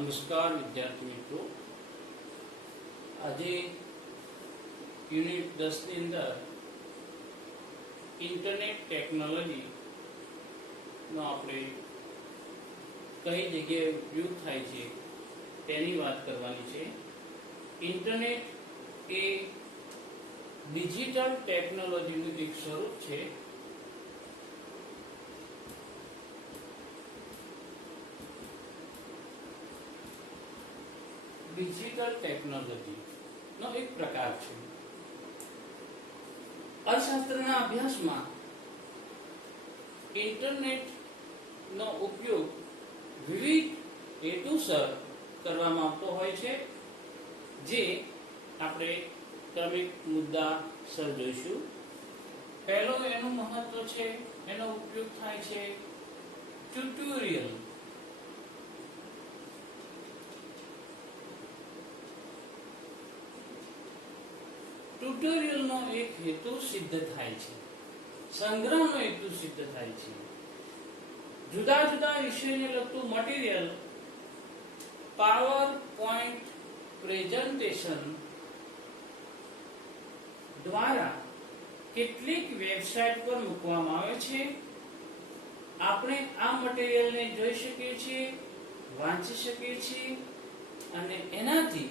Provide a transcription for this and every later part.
નમસ્કાર વિદ્યાર્થી મિત્રો, આજે યુનિટ 10 ની અંદર ઇન્ટરનેટ ટેકનોલોજી નો આપણે કઈ જગ્યાએ ઉપયોગ થાય છે તેની વાત કરવાની છે. ઇન્ટરનેટ એ ડિજિટલ ટેકનોલોજીનું એક સ્વરૂપ છે. ડિજિટલ ટેકનોલોજી નો એક પ્રકાર છે. અર્થશાસ્ત્રના અભ્યાસમાં ઇન્ટરનેટ નો ઉપયોગ વિવિધ હેતુસર કરવામાં આવતો હોય છે, જે આપણે ક્રમિક મુદ્દા સર જોઈશું. પહેલો એનું મહત્વ છે, એનો ઉપયોગ થાય છે ટ્યુટોરિયલ. ટ્યુટોરિયલનો એક હેતુ સિદ્ધ થાય છે, સંગ્રહનો હેતુ સિદ્ધ થાય છે. જુદા જુદા વિષયને લગતું મટીરીયલ પાવર પોઈન્ટ પ્રેઝન્ટેશન દ્વારા કેટલીક વેબસાઇટ પર મૂકવામાં આવે છે. આપણે આ મટીરીયલને જોઈ શકીએ છીએ, વાંચી શકીએ છીએ અને એનાથી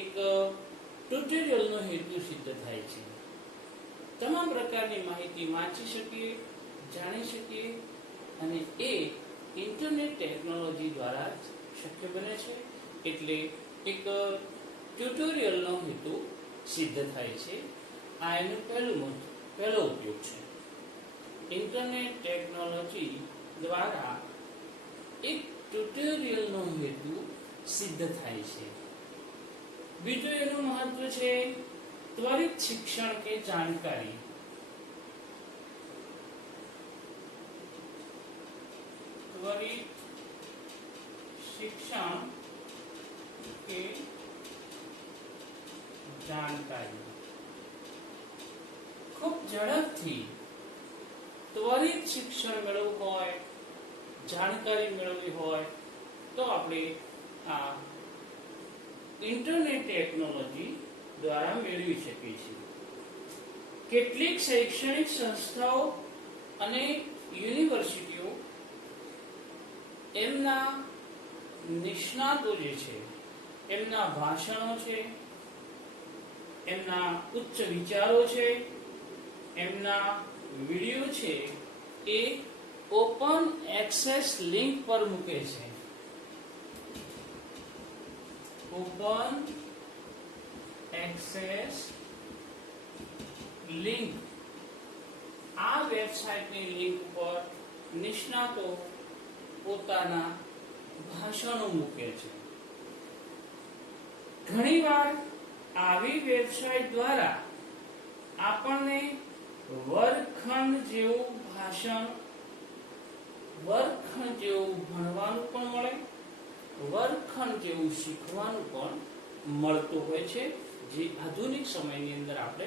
એક ટ્યુટોરિયલનો હેતુ સિદ્ધ થાય છે. તમામ પ્રકારની માહિતી વાંચી શકીએ, જાણી શકીએ અને એ ઇન્ટરનેટ ટેકનોલોજી દ્વારા જ શક્ય બને છે. એટલે એક ટ્યુટોરિયલનો હેતુ સિદ્ધ થાય છે. આ એનું પહેલો ઉપયોગ છે. ઇન્ટરનેટ ટેકનોલોજી દ્વારા એક ટ્યુટોરિયલનો હેતુ સિદ્ધ થાય છે. બીજું એનું મહત્વ છે ત્વરિત શિક્ષણ કે જાણકારી. ત્વરિત શિક્ષણ કે જાણકારી. ખૂબ ઝડપથી ત્વરિત શિક્ષણ મેળવવું હોય, જાણકારી મેળવવી હોય તો આપણે આ ઇન્ટરનેટ ટેકનોલોજી દ્વારા મેળવી શકીએ છીએ. કેટલીક શૈક્ષણિક સંસ્થાઓ અને યુનિવર્સિટીઓ એમના નિષ્ણાતો જે છે, એમના ભાષણો છે, એમના ઉચ્ચ વિચારો છે, એમના વિડિયો છે, એ ઓપન એક્સેસ લિંક પર મૂકે છે. ઓપન એક્સેસ લિંક, આ વેબસાઇટની લિંક પર નિષ્ણાતો પોતાના ભાષણો મૂકે છે. ઘણીવાર આવી વેબસાઇટ દ્વારા આપણને વર્ગખંડ જેવું ભાષણ, વર્ગખંડ જેવું ભણવાનું પણ મળે, વર્ગખંડ જેવું શીખવાનું પણ મળતું હોય છે, જે આધુનિક સમયની અંદર આપણે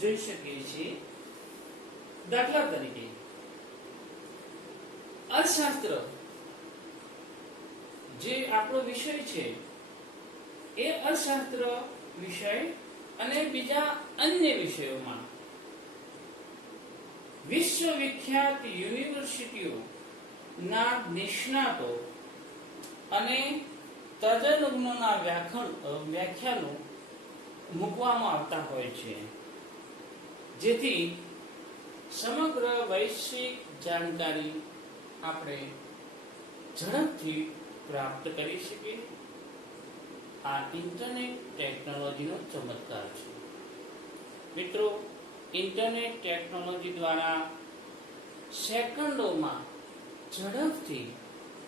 જોઈ શકીએ છીએ. દાખલા તરીકે અર્થશાસ્ત્ર જે આપણો વિષય છે, એ અર્થશાસ્ત્ર વિષય અને બીજા અન્ય વિષયોમાં વિશ્વવિખ્યાત યુનિવર્સિટીઓ ના નિષ્ણાતો અને તજજ્ઞોના વ્યાખ્યાનો મૂકવામાં આવતા હોય છે, જેથી સમગ્ર વૈશ્વિક જાણકારી આપણે ઝડપથી પ્રાપ્ત કરી શકીએ. આ ઇન્ટરનેટ ટેકનોલોજીનો ચમત્કાર છે. મિત્રો, ઇન્ટરનેટ ટેકનોલોજી દ્વારા સેકન્ડોમાં ઝડપથી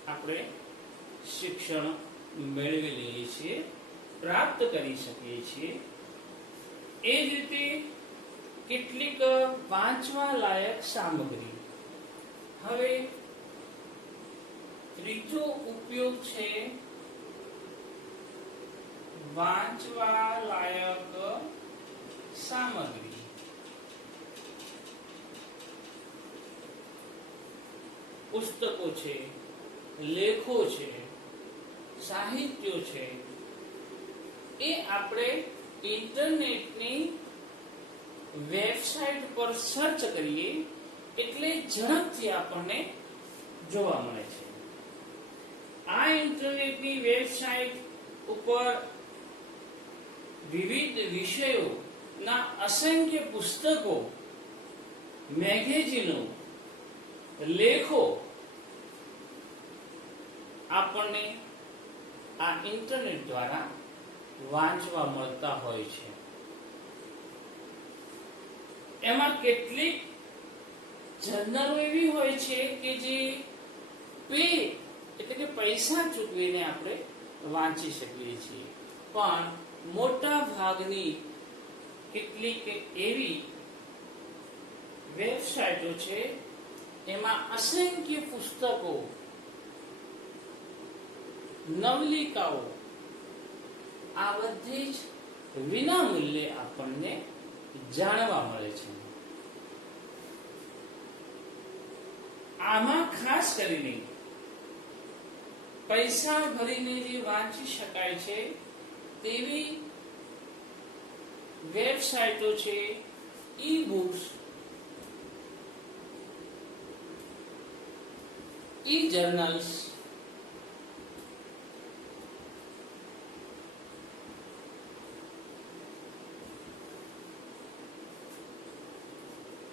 આપણે શિક્ષણ મેળવી લઈએ છીએ, પ્રાપ્ત કરી શકીએ છીએ. એ જ રીતે કેટલીક વાંચવા લાયક સામગ્રી. હવે ત્રીજો ઉપયોગ છે વાંચવા લાયક સામગ્રી. પુસ્તકો છે, લેખો છે, સાહિત્યો છે એ આપણે ઇન્ટરનેટની વેબસાઇટ પર સર્ચ કરીએ એટલે ઝડપથી આપણને જોવા મળે છે. આ ઇન્ટરનેટની વેબસાઇટ ઉપર વિવિધ વિષયોના અસંખ્ય પુસ્તકો, મેગેઝીનો, લેખો આપણને આ ઇન્ટરનેટ દ્વારા વાંચવા મળતા હોય છે. એમાં કેટલીક જર્નલો એવી હોય છે કે જે પે એટલે કે પૈસા ચૂકવીને આપણે વાંચી શકીએ છીએ, પણ મોટા ભાગની કેટલીક એવી વેબસાઇટો છે એમાં અસંખ્ય પુસ્તકો, નવલિકાઓ આ બધી જ વિના મૂલ્યે આપણને જાણવા મળે છે. આમાં ખાસ કરીને પૈસા ભરીને જે વાંચી શકાય છે તેવી વેબસાઇટો છે ઈ બુક્સ, ઈ જર્નલ્સ,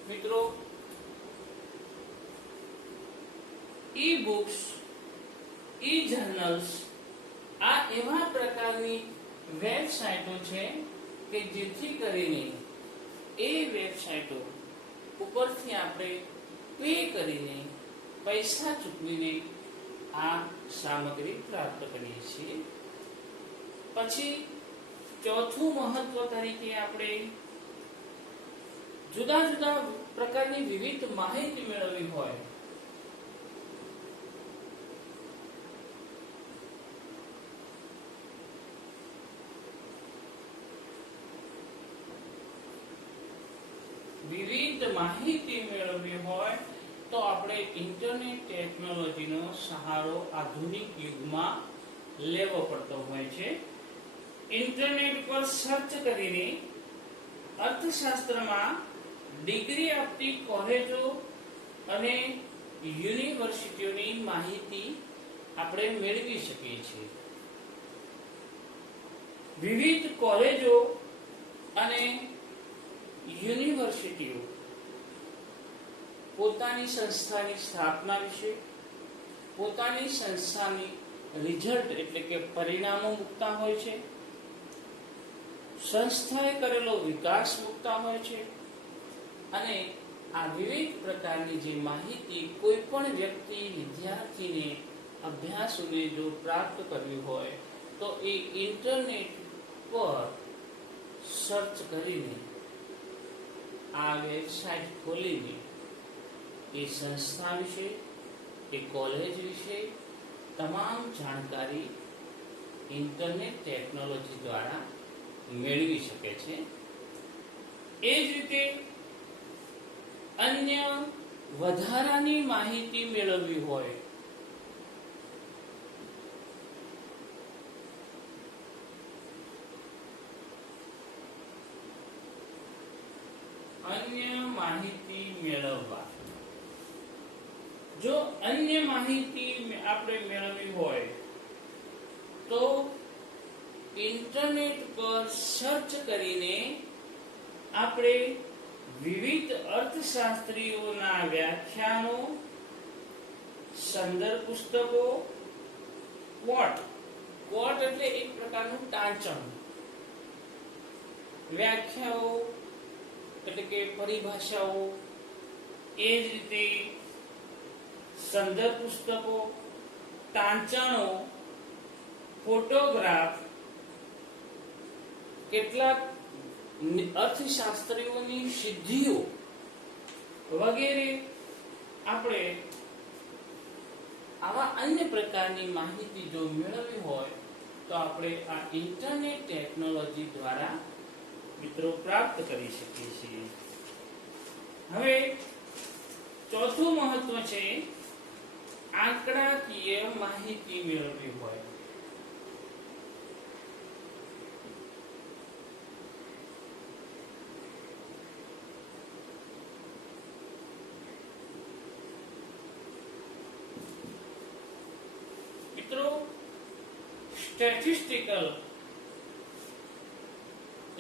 મિત્રો ઈ બુક્સ, ઈ જર્નલ્સ આ એવા પ્રકારની વેબસાઇટો છે કે જેથી કરીને એ વેબસાઇટો ઉપરથી આપણે પે કરીને પૈસા ચૂકવીને આ સામગ્રી પ્રાપ્ત કરીએ છીએ. પછી ચોથું મહત્વ તરીકે આપણે જુદા જુદા પ્રકારની વિવિધ માહિતી મેળવવી હોય તો આપણે ઇન્ટરનેટ ટેકનોલોજીનો સહારો આધુનિક યુગમાં લેવો પડતો હોય છે. ઇન્ટરનેટ પર સર્ચ કરીને અર્થશાસ્ત્રમાં ડિગ્રી આપતી કોલેજો અને યુનિવર્સિટીઓની માહિતી આપણે મેળવી શકીએ છીએ. વિવિધ કોલેજો અને યુનિવર્સિટીઓ પોતાની સંસ્થાની સ્થાપના વિશે, પોતાની સંસ્થાની રિઝલ્ટ એટલે કે પરિણામો મૂકતા હોય છે, સંસ્થાએ કરેલો વિકાસ મૂકતા હોય છે, અને આ વિવિધ પ્રકારની જે માહિતી કોઈ પણ વ્યક્તિ, વિદ્યાર્થીને, અભ્યાસુને જો પ્રાપ્ત કરવી હોય તો એ ઇન્ટરનેટ પર સર્ચ કરીને આ વેબસાઇટ ખોલીને એ સંસ્થા વિશે, એ કોલેજ વિશે તમામ જાણકારી ઇન્ટરનેટ ટેકનોલોજી દ્વારા મેળવી શકે છે. એ જ રીતે અન્ય વધારાની માહિતી મેળવવી હોય જો અન્ય માહિતી આપણે મેળવવી હોય તો ઇન્ટરનેટ પર સર્ચ કરીને આપણે વિવિધ અર્થશાસ્ત્રીઓના વ્યાખ્યાનો, સંદર્ભ પુસ્તકો, ક્વોટ એટલે એક પ્રકારનું ટાંચણ, વ્યાખ્યાઓ એટલે કે પરિભાષાઓ, એ જ રીતે સંદર્ભ પુસ્તકો, ટાંચણો, ફોટોગ્રાફ, કેટલાક અર્થશાસ્ત્રીઓની સિદ્ધિઓ વગેરે આપણે આવા અન્ય પ્રકારની માહિતી જો મેળવવી હોય તો આપણે આ ઇન્ટરનેટ ટેકનોલોજી દ્વારા મિત્રો પ્રાપ્ત કરી શકીએ છીએ. હવે ચોથું મહત્વ છે આંકડાકીય માહિતી મેળવવી હોય. સ્ટેટિસ્ટિકલ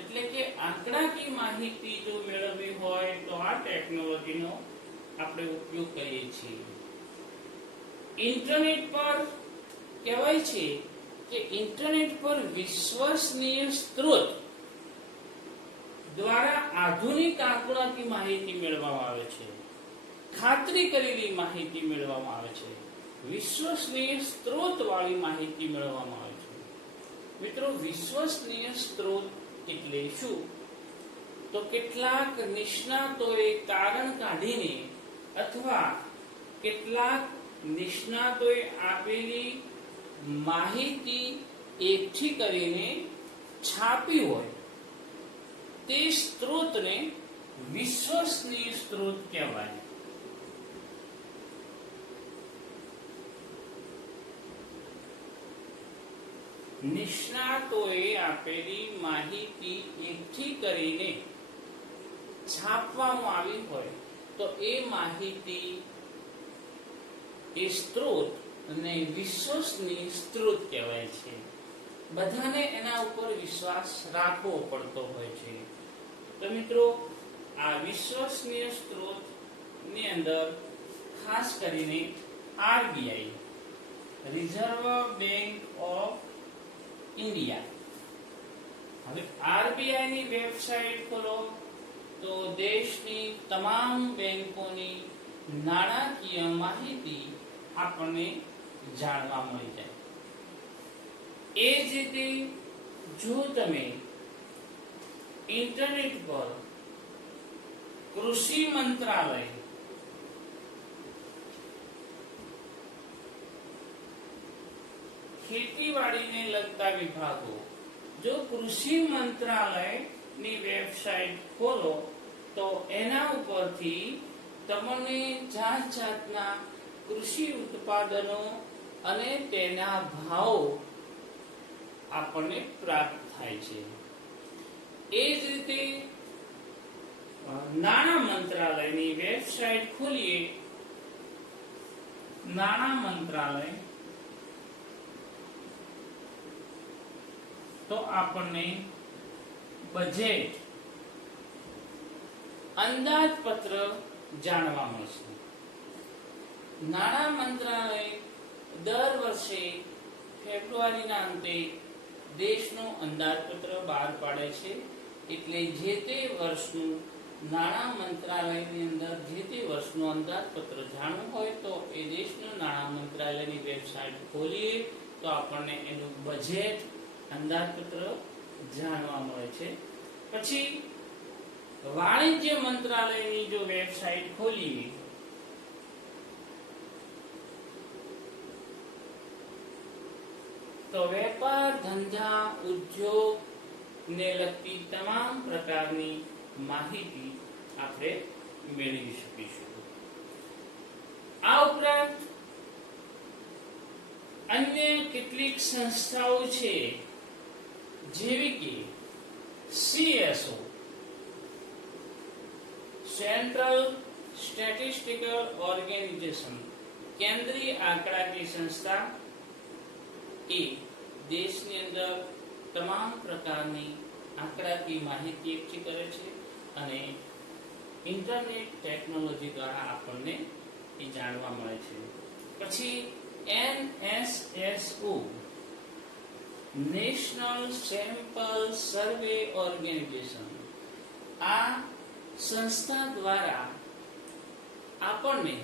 એટલે કે આંકડાકીય માહિતી જો મેળવવી હોય તો આ ટેકનોલોજીનો આપણે ઉપયોગ કરીએ છીએ. ઇન્ટરનેટ પર કહેવાય છે કે ઇન્ટરનેટ પર વિશ્વસનીય સ્ત્રોત દ્વારા આધુનિક આંકડાકીય માહિતી મેળવવામાં આવે છે. ખાતરી કરેલી માહિતી મેળવવામાં આવે છે. વિશ્વસનીય સ્ત્રોત વાળી માહિતી મેળવવામાં આવે છે. મિત્રો, વિશ્વસનીય સ્ત્રોત એટલે શું? તો કેટલાક નિષ્ણાતોએ તારણ કાઢીને અથવા કેટલાક નિષ્ણાતોએ આપેલી માહિતી એકઠી કરીને છાપી હોય તે સ્ત્રોતને વિશ્વસનીય સ્ત્રોત કહેવાય. નિષ્ણાતોએ આપેલી માહિતી એકઠી કરીને છાપવામાં આવી હોય તો એ માહિતી એ સ્ત્રોત અને વિશ્વસનીય સ્ત્રોત કહેવાય છે. બધાને એના ઉપર વિશ્વાસ રાખવો પડતો હોય છે. તો મિત્રો, આ વિશ્વસનીય સ્ત્રોત ની અંદર ખાસ કરીને RBI, reserve bank of India. હવે આરબીઆઈ ની વેબસાઇટ ખોલો તો દેશની તમામ બેંકોની નાણાકીય માહિતી આપણને જાણવા મળી જાય. એ જ રીતે જો તમે ઇન્ટરનેટ પર કૃષિ મંત્રાલય, ખેતીવાડીને લગતા વિભાગો, જો કૃષિ મંત્રાલયની વેબસાઇટ ખોલો તો એના ઉપરથી તમને જાત જાતના કૃષિ ઉત્પાદનો અને તેના ભાવ આપણને પ્રાપ્ત થાય છે. એ જ રીતે નાણાં મંત્રાલયની વેબસાઇટ ખોલીએ, નાણાં મંત્રાલય, તો આપણને બજેટ, અંદાજપત્ર જાણવા મળશે. નાણાં મંત્રાલય દર વર્ષે ફેબ્રુઆરીના અંતે દેશનું અંદાજપત્ર બહાર પાડે છે. એટલે જે તે વર્ષનું નાણાં મંત્રાલયની અંદર જે તે વર્ષનું અંદાજપત્ર જાણવું હોય તો એ દેશનું નાણાં મંત્રાલયની વેબસાઇટ ખોલીએ તો આપણને એનું બજેટ, અંદાજપત્ર જાણવા મળે છે. પછી વાણિજ્ય મંત્રાલયની જો વેબસાઇટ ખોલીએ તો વેપાર, ધંધા, ઉદ્યોગ ને લગતી તમામ પ્રકારની માહિતી આપણે મેળવી શકીશું. આ ઉપરાંત અન્ય કેટલીક સંસ્થાઓ છે જેવી કે CSO, સેન્ટ્રલ સ્ટેટિસ્ટિકલ ઓર્ગેનાઇઝેશન, કેન્દ્રીય આંકડાકીય સંસ્થા, એ દેશની અંદર તમામ પ્રકારની આંકડાકીય માહિતી એકઠી કરે છે અને ઇન્ટરનેટ ટેકનોલોજી દ્વારા આપણને એ જાણવા મળે છે. પછી NSSO, નેશનલ સેમ્પલ સર્વે ઓર્ગેનાઇઝેશન, આ સંસ્થા દ્વારા આપણને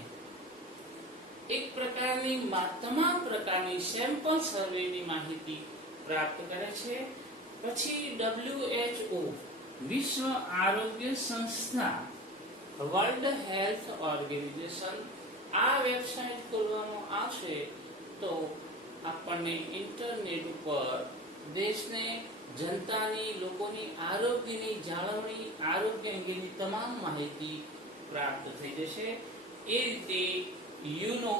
એક પ્રકારની તમામ પ્રકારની સેમ્પલ સર્વેની માહિતી પ્રાપ્ત કરે છે. પછી WHO, વિશ્વ આરોગ્ય સંસ્થા, વર્લ્ડ હેલ્થ ઓર્ગેનાઇઝેશન, આ વેબસાઇટ ખોલવામાં આવશે તો આપણને ઇન્ટરનેટ ઉપર દેશને, જનતાની, લોકોની આરોગ્યની જાળવણી, આરોગ્ય અંગેની તમામ માહિતી પ્રાપ્ત થઈ જશે. એ રીતે UNO,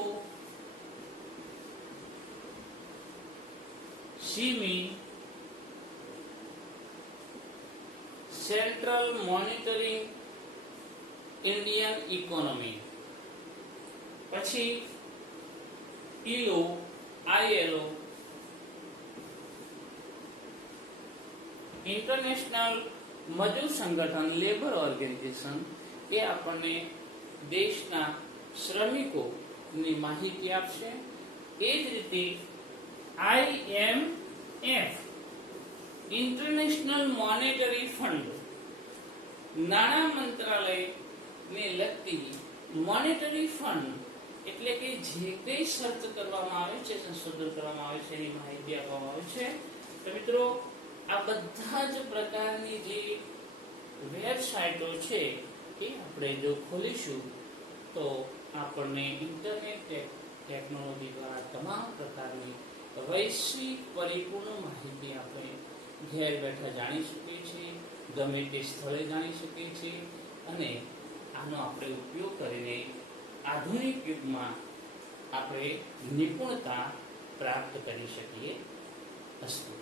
CMIE, central monitoring Indian economy, પછી ILO, ઇન્ટરનેશનલ મજૂર સંગઠન લેબર ઓર્ગેનાઇઝેશન એ આપણને દેશના શ્રમિકોની માહિતી આપશે. એ જ રીતે IMF ઇન્ટરનેશનલ મોનેટરી ફંડ નાણાં મંત્રાલયને લગતી મોનેટરી ફંડ એટલે કે જે કઈ સર્ચ કરવામાં આવે છે, સંશોધન કરવામાં આવે છે, એની માહિતી આપવામાં આવે છે. તો મિત્રો આ બધા જ પ્રકારની જે વેબસાઇટો છે એ આપણે જો ખોલીશું તો આપણને ઇન્ટરનેટ ટેકનોલોજી દ્વારા તમામ પ્રકારની વૈશ્વિક પરિપૂર્ણ માહિતી આપણે ઘેર બેઠા જાણી શકીએ છીએ, ગમે તે સ્થળે જાણી શકીએ છીએ અને આનો આપણે ઉપયોગ કરીને આધુનિક યુગમાં આપણે નિપુણતા પ્રાપ્ત કરી શકીએ. અસ્તુ.